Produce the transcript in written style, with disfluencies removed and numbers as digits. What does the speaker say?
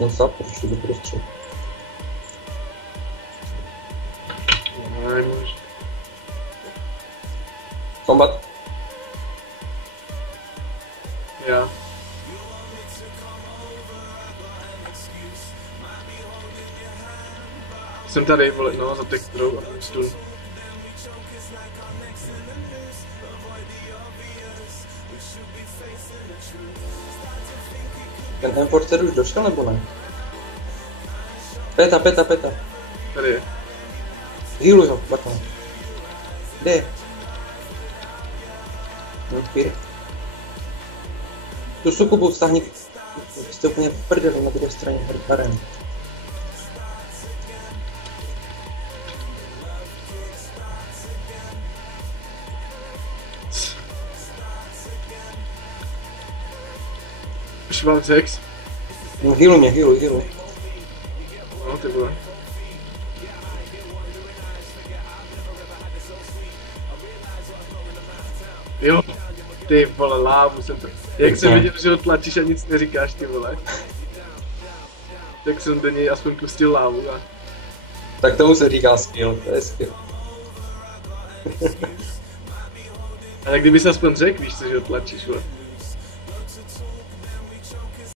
No sap, proč to doprostřed. No, nemůžu. Kombat. Já. Jsem tady, vole, no, za texturou a stůl. Ten Enforcer už došel nebo ne? Peta. Tady je. Healuj ho, Bartone. Kde je? Píry. Tu sukubu vztahni. Jste úplně v prdeli na druhé straně aren. Už mám sex. No healuj mě, healuj. No, ty vole. Jo, ty vole, lávu jsem to. Jak jsem viděl, že ho tlačíš a nic neříkáš, ty vole. Tak jsem do něj aspoň pustil lávu a... Tak tomu se říká skill, to je skill. Ale kdyby se aspoň řekl, víš co, že ho tlačíš, vole.